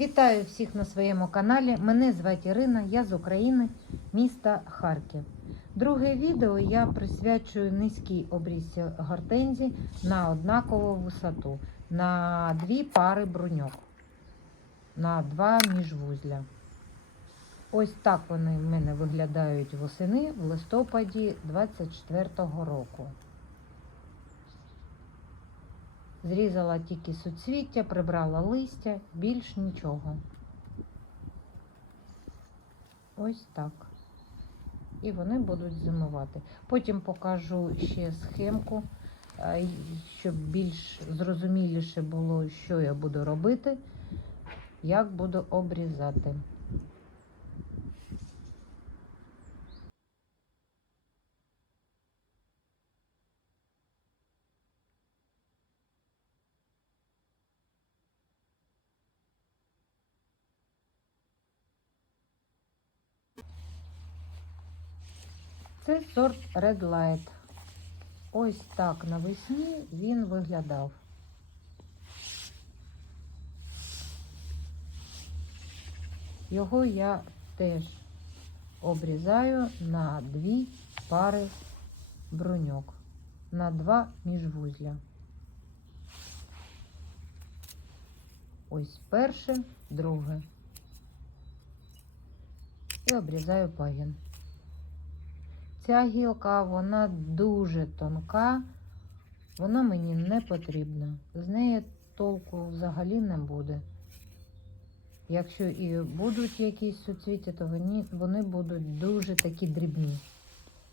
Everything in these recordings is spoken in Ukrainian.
Вітаю всіх на своєму каналі. Мене звати Ірина, я з України, міста Харків. Друге відео я присвячую низькій обрізці гортензій на однакову висоту, на дві пари бруньок, на два міжвузля. Ось так вони в мене виглядають восени в листопаді 24-го року. Зрізала тільки суцвіття, прибрала листя, більш нічого. Ось так. І вони будуть зимувати. Потім покажу ще схемку, е, щоб більш зрозуміліше було, що я буду робити, як буду обрізати. Це сорт Red Light. Ось так навесні він виглядав. Його я теж обрізаю на дві пари бруньок, на два міжвузля. Ось перше, друге. І обрізаю пагін. Ця гілка, вона дуже тонка, вона мені не потрібна. З неї толку взагалі не буде. Якщо і будуть якісь суцвіття, то вони, вони будуть дуже такі дрібні.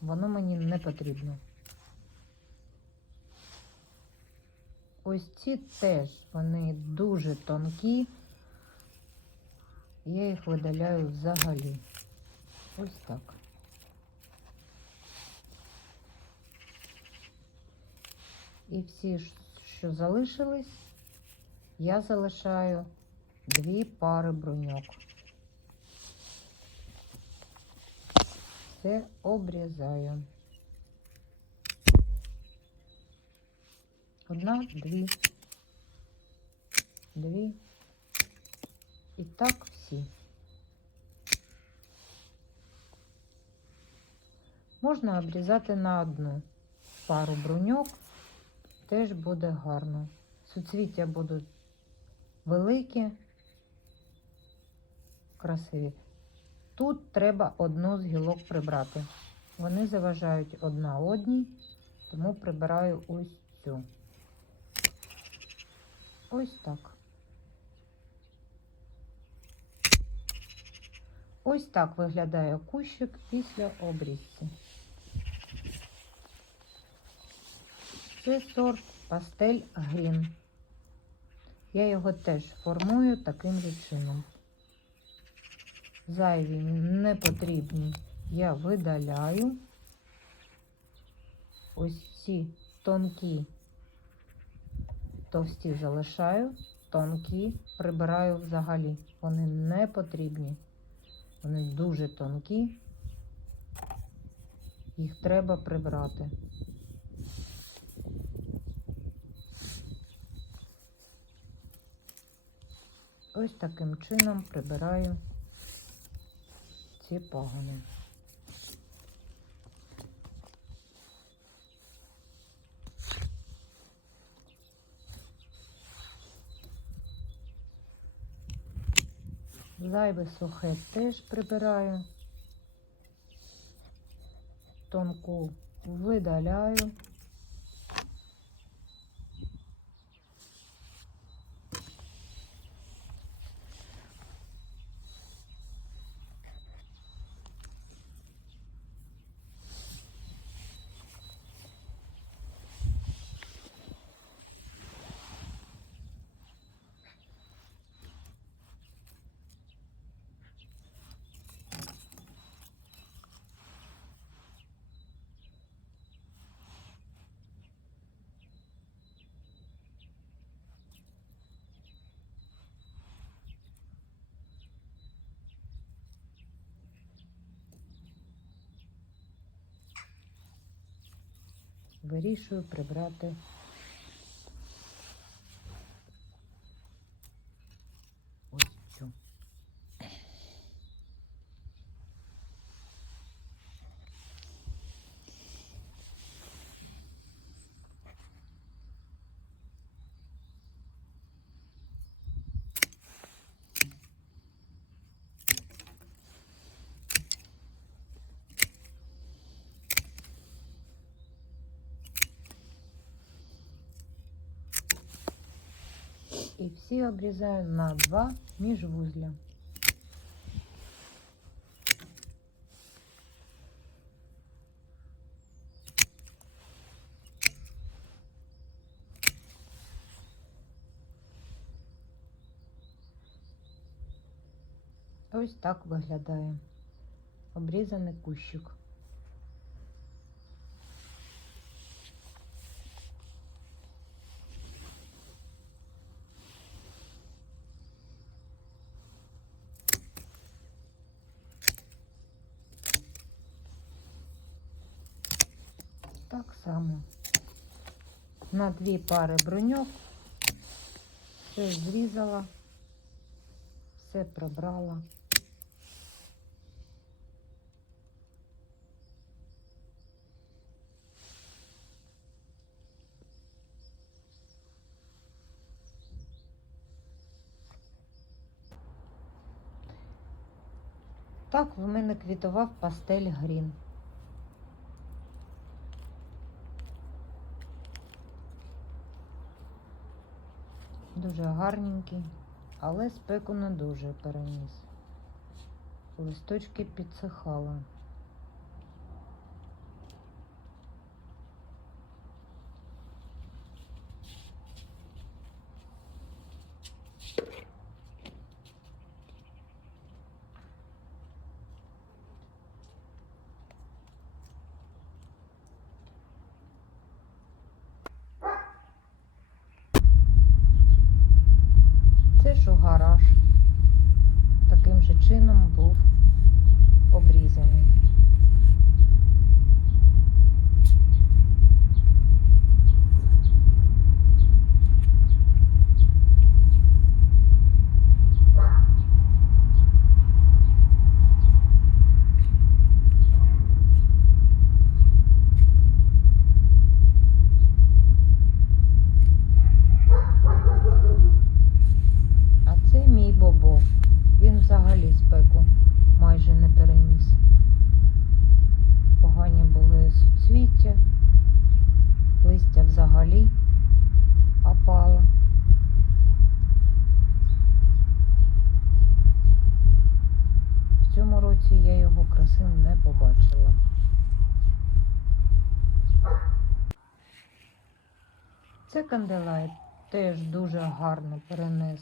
Воно мені не потрібно. Ось ці теж, вони дуже тонкі. Я їх видаляю взагалі. Ось так. І всі, що залишились, я залишаю дві пари бруньок. Все обрізаю. Одна, дві, дві. І так всі. Можна обрізати на одну пару бруньок теж буде гарно. Суцвіття будуть великі, красиві. Тут треба одну з гілок прибрати. Вони заважають одна одній, тому прибираю ось цю. Ось так. Ось так виглядає кущик після обрізки. Це сорт пастель грін. Я його теж формую таким же чином. Зайві не потрібні я видаляю. Ось ці тонкі, товсті залишаю, тонкі прибираю взагалі. Вони не потрібні. Вони дуже тонкі. Їх треба прибрати. Ось таким чином прибираю ці пагони. Зайве сухе теж прибираю, тонку видаляю. Вирішую прибрати І всі обрізаю на два міжвузля. Ось так виглядає обрізаний кущик. Так само на дві пари броньок все зрізала, все прибрала. Так в мене квітував пастель грін. Дуже гарненький, але спеку не дуже переніс. Листочки підсихали. Це що гараж. Таким же чином був обрізаний. А це мій бобо. Він взагалі спеку майже не переніс. Погані були суцвіття, листя взагалі опало. В цьому році я його краси не побачила. Це канделайт теж дуже гарно перенес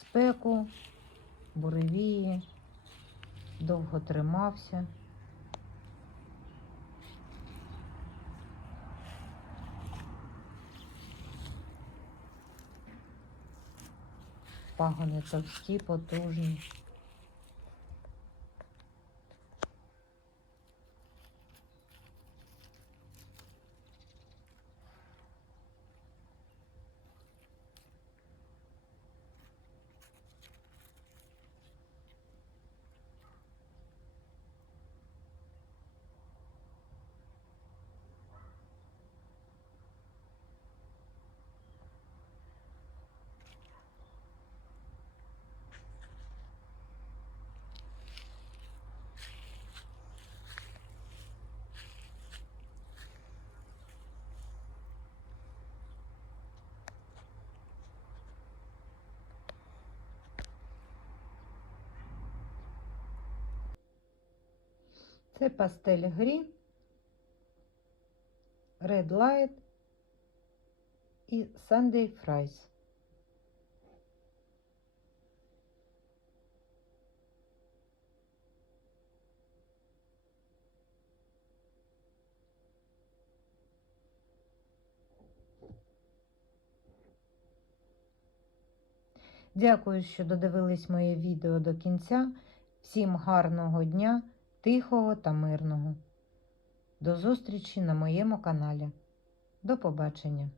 спеку, буревії, довго тримався. Пагони товсті, потужні. Це пастель Green, Red Light і Sunday Fries. Дякую, що додивились моє відео до кінця. Всім гарного дня, тихого та мирного. До зустрічі на моєму каналі. До побачення!